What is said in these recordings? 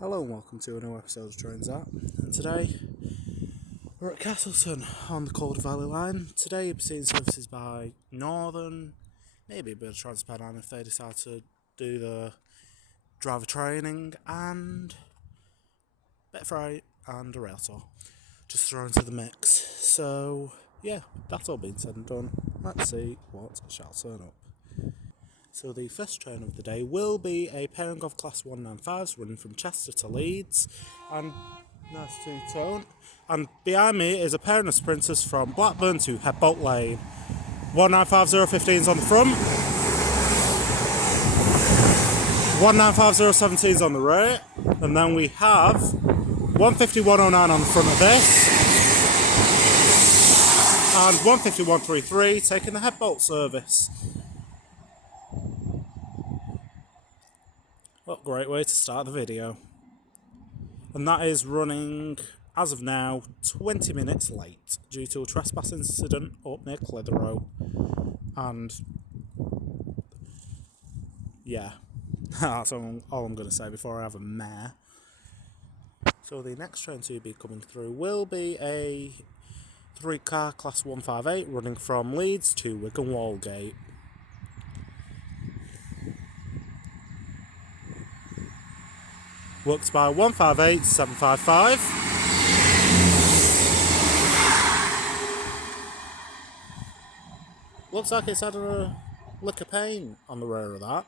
Hello and welcome to a new episode of Trains Out. And today we're at Castleton on the Calder Valley line. Today you'll be seeing services by Northern, maybe a bit of Transpennine if they decide to do the driver training, and a bit of freight and a rail tour just thrown into the mix. So yeah, that's all been said and done. Let's see what shall turn up. So the first train of the day will be a pairing of Class 195s running from Chester to Leeds, and nice two-tone. And behind me is a pairing of sprinters from Blackburn to Hebbolt Lane. 195015's on the front, 195017's on the right, and then we have 15109 on the front of this, and 15133 taking the Hebbolt service. What a great way to start the video. And that is running, as of now, 20 minutes late due to a trespass incident up near Clitheroe. And yeah, that's all I'm going to say before I have a mare. So the next train to be coming through will be a 3-car Class 158 running from Leeds to Wigan Wallgate. Works by 158755. Looks like it's had a lick of paint on the rear of that.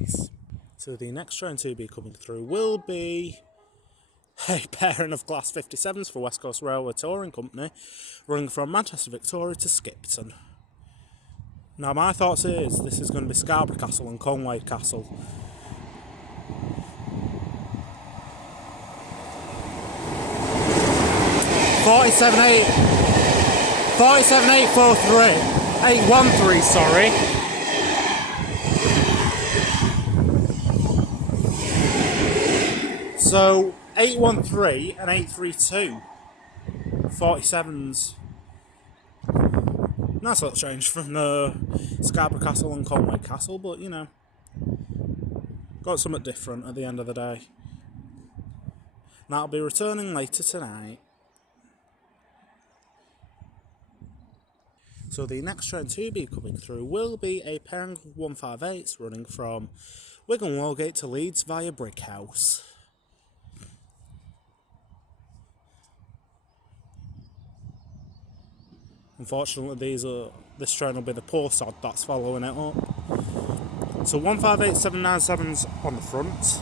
Nice. So the next train to be coming through will be a pairing of Class 57s for West Coast Railway Touring Company, running from Manchester Victoria to Skipton. Now my thoughts is this is going to be Scarborough Castle and Conway Castle. Forty-seven eight 813, sorry. So 813 and 832 47s. Nice little change from Scarborough Castle and Conway Castle, but you know, got something different at the end of the day. And that'll be returning later tonight. So the next train to be coming through will be a pairing of 158s running from Wigan Wallgate to Leeds via Brickhouse. Unfortunately, this train will be the poor sod that's following it up. So 158797's on the front.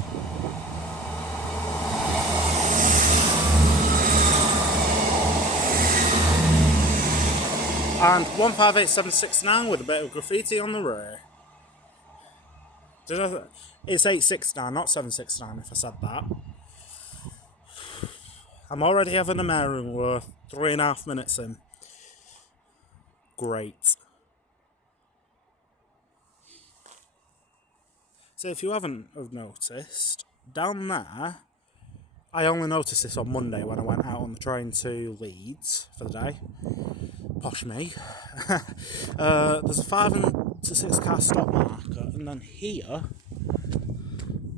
And 158769 with a bit of graffiti on the rear. It's 869, not 769 if I said that. I'm already having a mare and we're 3.5 minutes in. Great. So if you haven't have noticed, down there, I only noticed this on Monday when I went out on the train to Leeds for the day. Posh me. There's a 5 to 6 car stop marker, and then here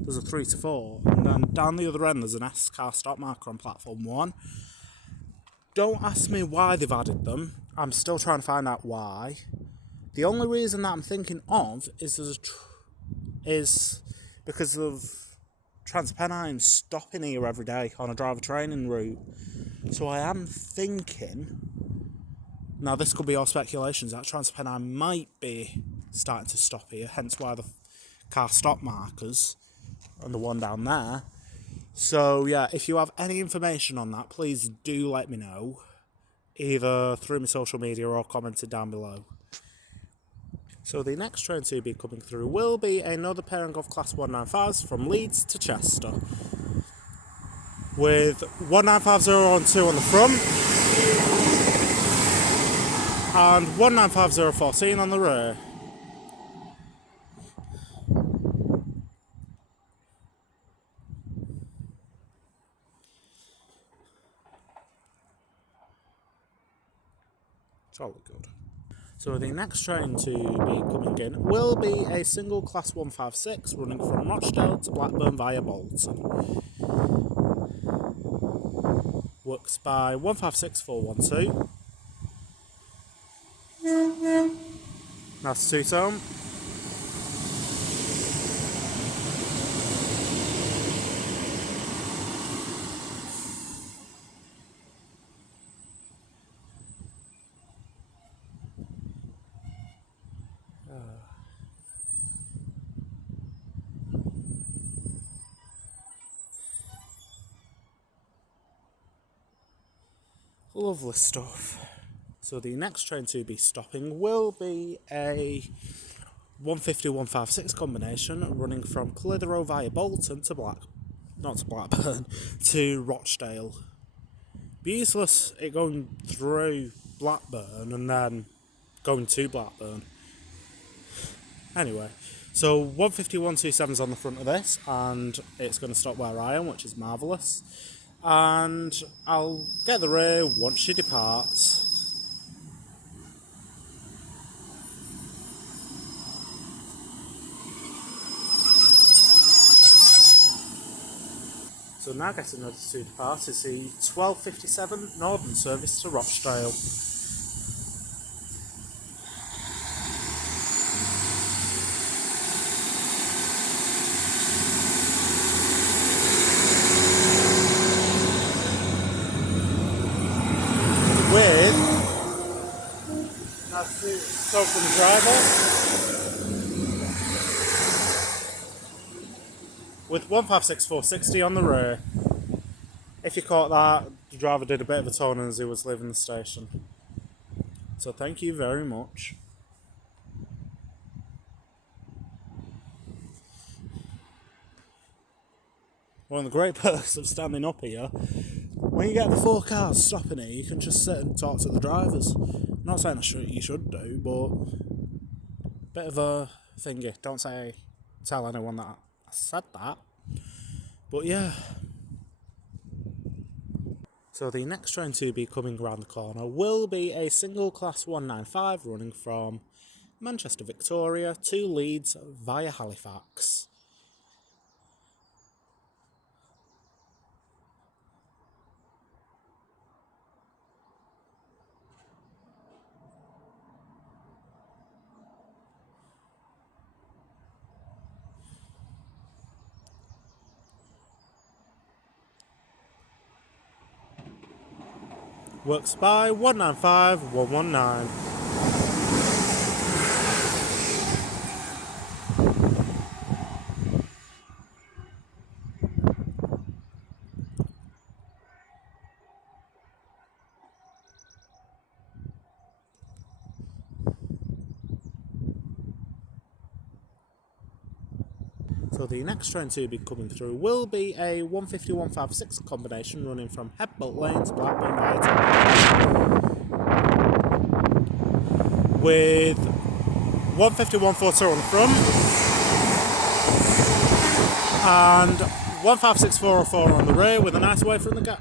there's a 3 to 4, and then down the other end there's an S car stop marker on platform 1. Don't ask me why they've added them. I'm still trying to find out why. The only reason that I'm thinking of is because of Transpennine stopping here every day on a driver training route. So I am thinking, now this could be all speculations, that Transpennine might be starting to stop here, hence why the car stop markers and the one down there. So yeah, if you have any information on that, please do let me know, either through my social media or commented down below. So the next train to be coming through will be another pairing of Class 195s from Leeds to Chester, with 195012 on the front and 195014 on the rear. It's all good. So the next train to be coming in will be a single Class 156 running from Rochdale to Blackburn via Bolton. Works by 156412. That's two-tone. Lovely stuff. So the next train to be stopping will be a 150-156 combination running from Clitheroe via Bolton to Blackburn, to Rochdale. Be useless it going through Blackburn and then going to Blackburn. Anyway, so 150-127's on the front of this, and it's going to stop where I am, which is marvellous. And I'll get the rear once she departs. So now getting ready to depart is the 1257 Northern service to Rochdale. That's the so from the driver. With 156460 on the rear. If you caught that, the driver did a bit of a turn as he was leaving the station. So thank you very much. One of the great perks of standing up here, when you get the 4 cars stopping here, you can just sit and talk to the drivers. I'm not saying you should do, but bit of a thingy. Don't tell anyone that I said that. But yeah. So the next train to be coming around the corner will be a single Class 195 running from Manchester Victoria to Leeds via Halifax. Works by 195119. So the next train to be coming through will be a 150-156 combination running from Headbolt Lane to Blackburn via with 150-142 on the front and 156404 on the rear with a nice way from the guard.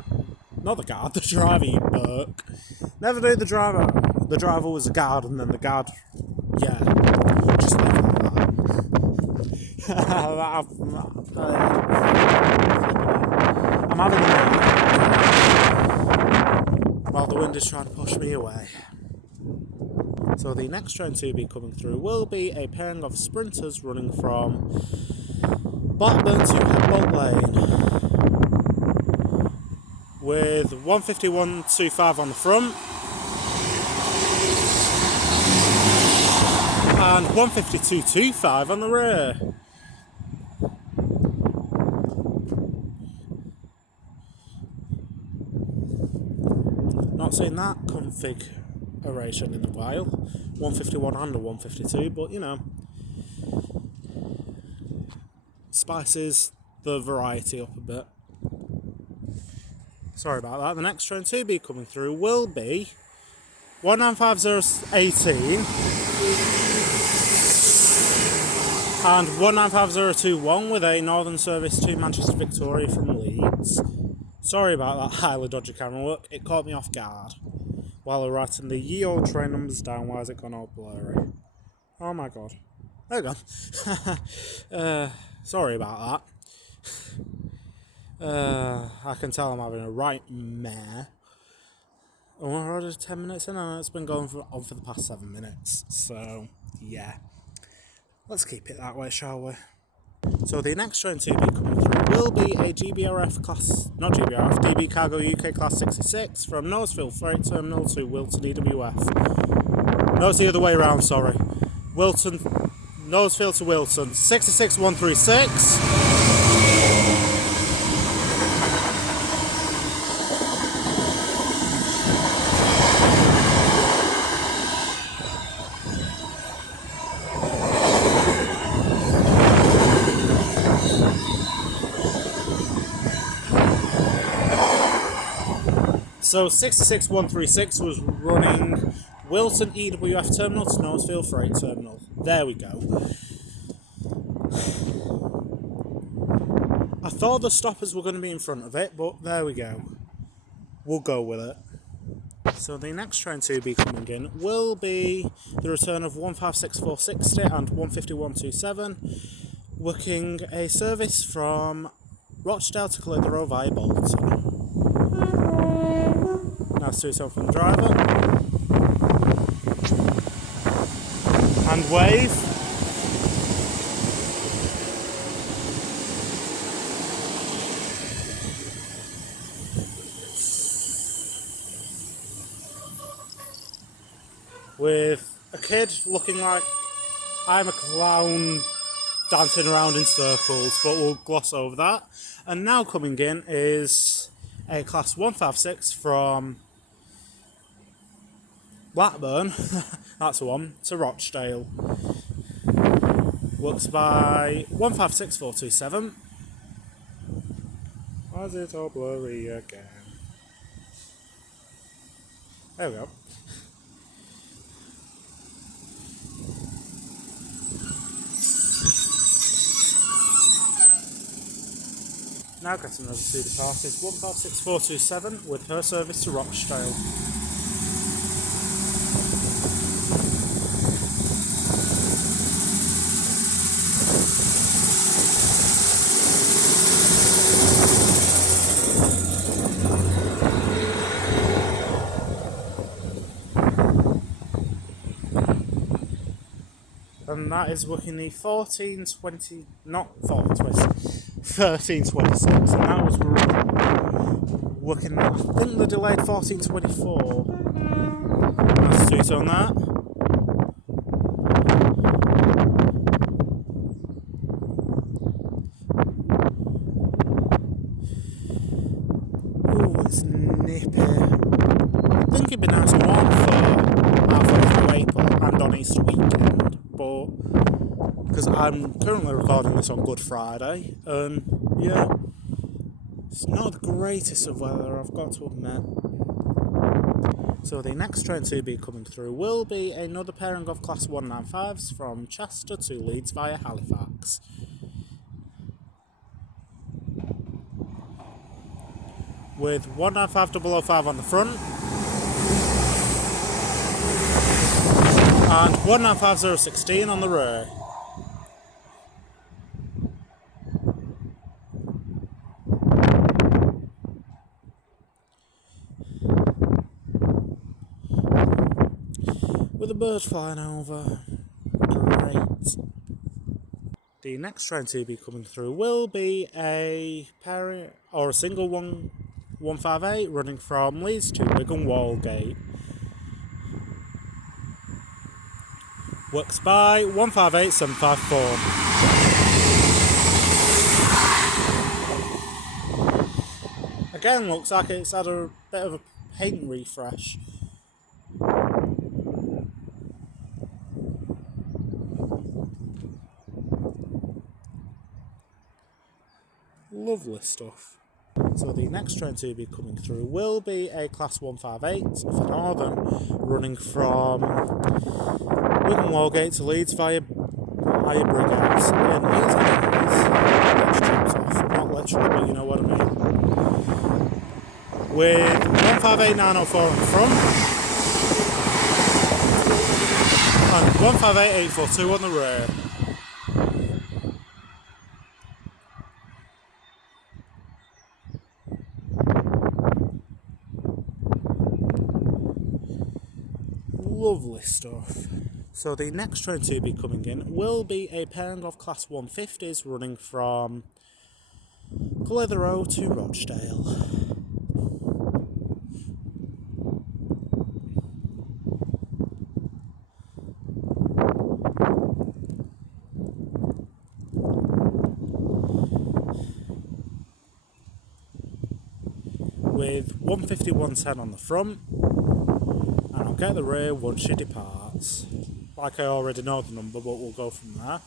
Not the guard, the driver, you Burke. Never knew the driver. The driver was a guard and then the guard, yeah, just leave it like that. I'm having a while the wind is trying to push me away. So the next train to be coming through will be a pairing of sprinters running from Blackburn to Headbolt Lane with 150-125 on the front and 150-225 on the rear. Not seen that configuration in a while. 151 and a 152, but you know, spices the variety up a bit. Sorry about that. The next train to be coming through will be 195018 and 195021 with a northern service to Manchester Victoria from Leeds. Sorry about that highly dodgy camera work, it caught me off guard. while we're writing the ye old train numbers down. Why has it gone all blurry? Oh my god. There we go. Sorry about that. I can tell I'm having a right mare. Oh, we're already 10 minutes in, and it's been going on for the past 7 minutes. So, yeah. Let's keep it that way, shall we? So the next train to be coming through will be a DB Cargo UK Class 66 from Knaresfield Freight Terminal to Wilton EWF. No, it's the other way around, sorry. Knaresfield to Wilton, 66136. So 66136 was running Wilton EWF Terminal to Knaresfield Freight Terminal. There we go. I thought the stoppers were going to be in front of it, but there we go. We'll go with it. So the next train to be coming in will be the return of 156460 and 151227, working a service from Rochdale to Clitheroe via Bolton. Now switch on from the driver and wave. With a kid looking like I'm a clown dancing around in circles, but we'll gloss over that. And now coming in is a Class 156 from Blackburn, that's the one, to Rochdale. Works by 156427. Why is it all blurry again? There we go. Now getting over to the part is 156427 with her service to Rochdale. And that is working the 1320, not 1326, and that was working, I think, the delayed 1424. Let's tweet on that. Ooh, it's nippy. I think it'd be nice and warm for halfway through April and on Easter weekend, but because I'm currently recording this on Good Friday, and yeah, it's not the greatest of weather, I've got to admit. So the next train to be coming through will be another pairing of Class 195s from Chester to Leeds via Halifax. With 195005 on the front and 195016 on the rear. With a bird flying over. Great. The next train to be coming through will be a pair or a single 158 running from Leeds to Wigan Wallgate. Works by 158754. Again, looks like it's had a bit of a paint refresh. Lovely stuff. So the next train to be coming through will be a Class 158 for Northern, running from Wigan Wallgate to Leeds via Brigads. And he's off. Not literally, but you know what I mean. With 158904 on the front And 158842 on the rail. Lovely stuff. So the next train to be coming in will be a pairing of Class 150s running from Clitheroe to Rochdale. With 15110 on the front, and I'll get the rear once she departs. Like I already know the number, but we'll go from there.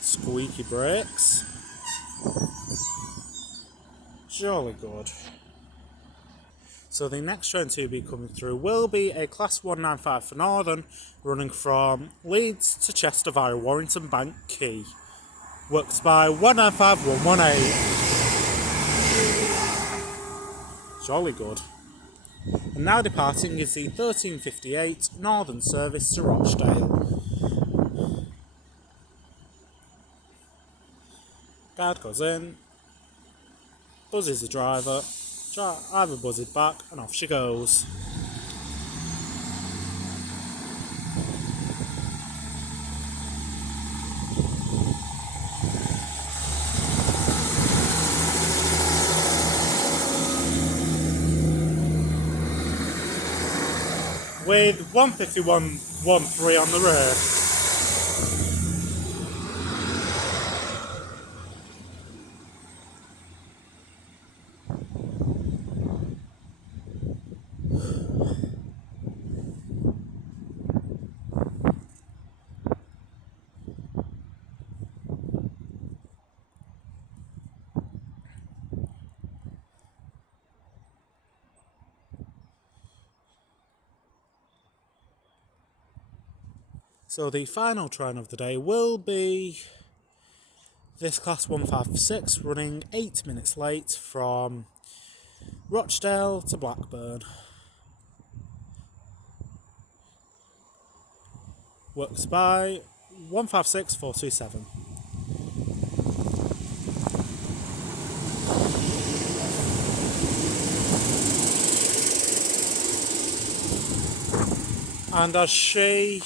Squeaky brakes. Jolly good. So the next train to be coming through will be a Class 195 for Northern, running from Leeds to Chester via Warrington Bank Quay. Works by 195118. Jolly good. And now departing is the 1358 Northern service to Rochdale. Guard goes in, buzzes the driver, driver buzzes back, and off she goes. With 151.13 on the rear. So the final train of the day will be this Class 156 running 8 minutes late from Rochdale to Blackburn. Works by 156427. And as she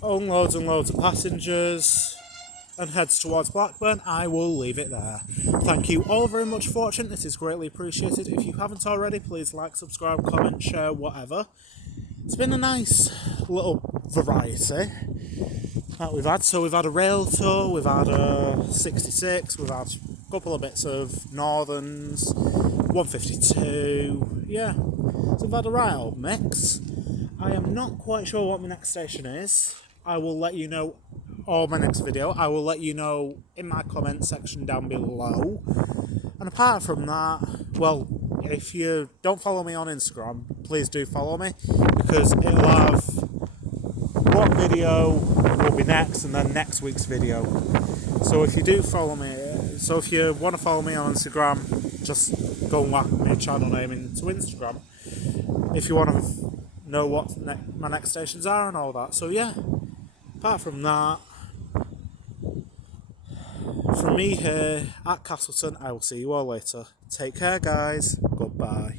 unloads and loads of passengers and heads towards Blackburn, I will leave it there. Thank you all very much for watching. This is greatly appreciated. If you haven't already, please like, subscribe, comment, share, whatever. It's been a nice little variety that we've had. So we've had a rail tour, we've had a 66, we've had a couple of bits of Northerns, 152, yeah. So we've had a right old mix. I am not quite sure what my next station is. I will let you know, or my next video, I will let you know in my comment section down below. And apart from that, well, if you don't follow me on Instagram, please do follow me, because it'll have what video will be next and then next week's video. So if you do follow me, so if you want to follow me on Instagram, just go and whack my channel name into Instagram. If you want to know what my next stations are and all that. So yeah, apart from that, from me here at Castleton, I will see you all later. Take care, guys. Goodbye.